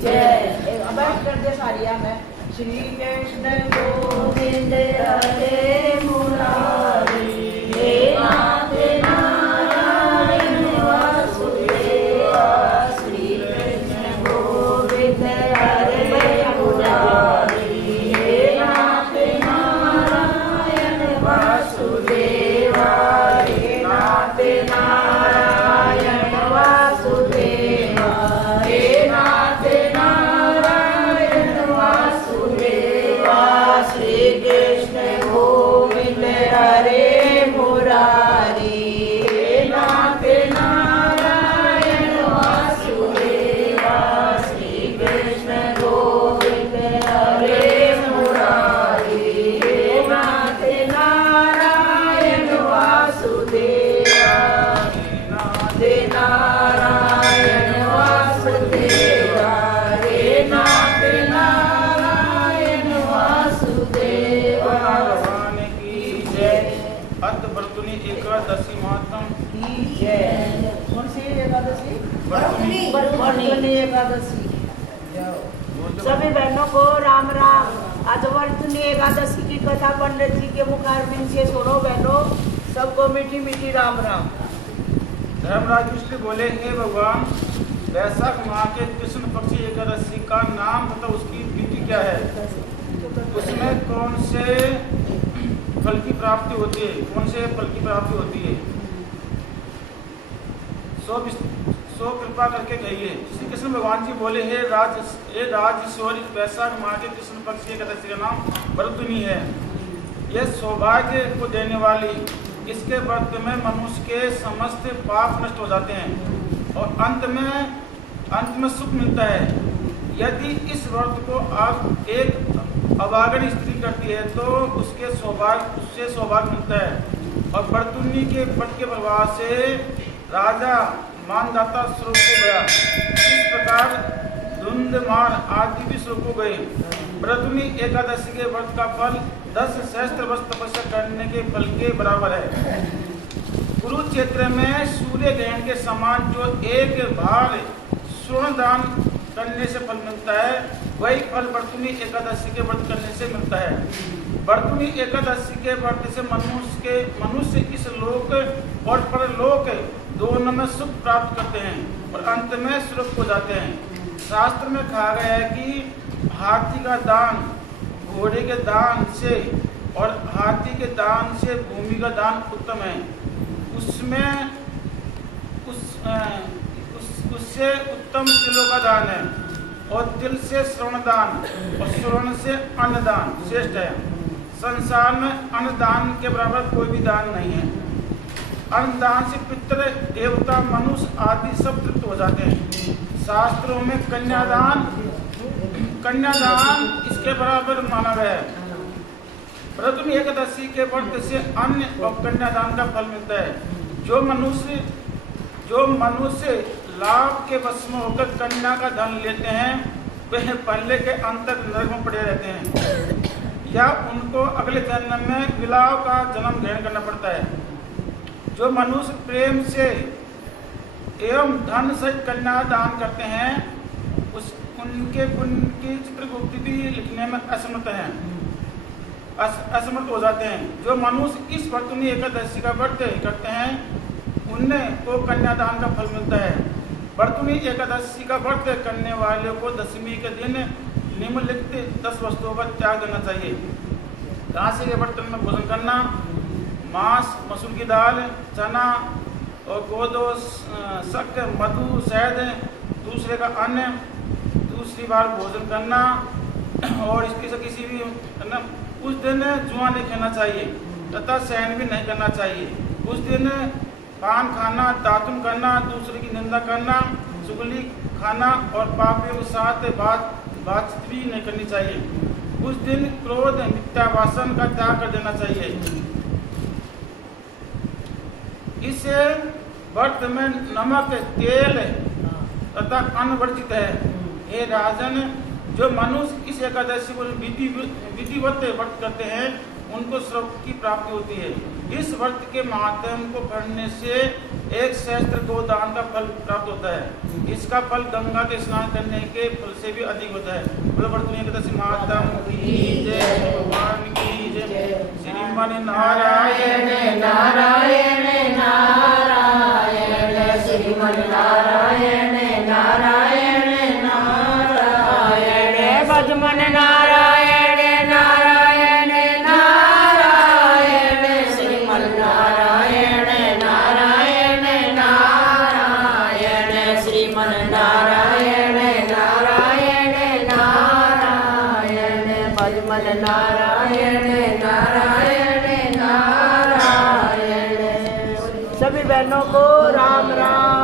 जय। अब कर दे सारिया में श्री कृष्ण गोविंद हरे मुरारी, हे नाथ नारायण वासुदेवा, श्री कृष्ण गोविंद हरे मुरारी, हे नाथ नारायण वासुदेवा, हे नाथ नारायण वासुदेवा, हे नाथ नारायण वासुदेवा, श्री कृष्ण गोविंद हरे मुरारी, हे नाथ नारायण वासुदेवा, श्री कृष्ण गोविंद हरे मुरारी, हे नाथ नारायण वासुदेवा, नाथ नारायण वासुदेवा, हे नाथ नारायण वासुदेवा। भगवान की जय। अत वर्तुनी एकादशी मातम की जय। कौन सी एकादशी? वर्तुनी। वर्तुनी एकादशी। सभी बहनों को राम राम। आज वर्तुनी एकादशी की कथा पंडित जी के मुखारबिंद से सुनो बहनों, सबको मीठी मीठी राम राम। धर्मराज युधिष्ठिर बोले, हे भगवान, वैशाख माह के कृष्ण पक्षी एकादशी का नाम तथा उसकी विधि क्या है? उसमें कौन से फल की प्राप्ति होती है? कौन से फल की प्राप्ति होती है? सो कृपा करके कहिए। श्री कृष्ण भगवान जी बोले, हे राजेश्वरी, वैशाख माह के कृष्ण पक्ष एकादशी का नाम वर्तुनी है। यह सौभाग्य को देने वाली, इसके व्रत में मनुष्य के समस्त पाप नष्ट हो जाते हैं और अंत में सुख मिलता है। यदि इस व्रत को आप एक अभागन स्त्री करती है तो उससे सौभाग्य मिलता है। और वर्तुनी के व्रत के प्रभाव से राजा मानदाता स्वर्ग को गया। इस प्रकार धुंधमान आदि भी स्वर्ग को गए। वर्तुनी एकादशी के व्रत का फल 10 सहस्त्र वर्ष तपस्या करने के फल के बराबर है। कुरुक्षेत्र में सूर्य ग्रहण के समान जो एक भार स्वर्ण दान करने से फल मिलता है, वही फल वर्तुनी एकादशी के व्रत करने से मिलता है। वर्तुनी एकादशी के व्रत से मनुष्य इस लोक और परलोक दोनों में सुख प्राप्त करते हैं और अंत में स्वर्ग को जाते हैं। शास्त्र में कहा गया है कि हाथी का दान घोड़े के दान से और हाथी के दान से भूमि का दान उत्तम है। उससे उत्तम तिलों का दान है और तिल से श्रवण दान और श्रवण से अन्नदान श्रेष्ठ है। संसार में अन्नदान के बराबर कोई भी दान नहीं है। अन्नदान से पितृ देवता मनुष्य आदि सब तृप्त हो जाते हैं। शास्त्रों में कन्यादान इसके बराबर माना गया है। वर्तुनी एकादशी के व्रत से अन्न और कन्यादान का फल मिलता है। जो मनुष्य लाभ के वश में होकर कन्या का धन लेते हैं, वह पहले के अंत तक नरक में पड़े रहते हैं या उनको अगले जन्म में विलाव का जन्म ग्रहण करना पड़ता है। जो मनुष्य प्रेम से एवं धन सहित कन्या दान करते हैं, उनके पुण्य की चित्रगुप्त भी लिखने में असमर्थ हो जाते हैं। जो मनुष्य इस वर्तुनी एकादशी का व्रत करते हैं, उन्हें को कन्यादान का फल मिलता है। वर्तुनी एकादशी का व्रत करने वाले को दशमी के दिन निम्नलिखित 10 वस्तुओं का त्याग देना चाहिए। कांसे के बर्तन में भोजन करना, मांस, मसूर की दाल, चना और गोदोस, शक्कर, मधु, शहद, दूसरे का अन्न, दूसरी बार भोजन करना और इसके से किसी भी उस दिन जुआ नहीं खाना चाहिए तथा शयन भी नहीं करना चाहिए। उस दिन पान खाना, दातुन करना, दूसरे की निंदा करना, चुगली खाना और पापियों के साथ बातचीत भी नहीं करनी चाहिए। उस दिन क्रोध, मिथ्याभाषण का त्याग कर देना चाहिए। इस व्रत में नमक, तेल तथा अन्न वर्जित है। हे राजन, जो मनुष्य इस एकादशी को विधिवत व्रत करते हैं, उनको स्वर्ग की प्राप्ति होती है। इस व्रत के माध्यम को पढ़ने से 1 सहस्त्र गोदान का फल प्राप्त होता है। इसका फल गंगा के स्नान करने के फल से भी अधिक होता है। मतलब वर्तनी एकादशी मातम की जय, भगवान की जय। श्रीमन नारायण नारायण नारायण श्रीमन नारायण नारायण नारायण भजमन नारायण नारायण नारायण श्रीमन नारायण नारायण नारायण श्रीमन नारायण नारायण नारायण भजमन नारायण नारायण नारायण। सभी बहनों को राम राम।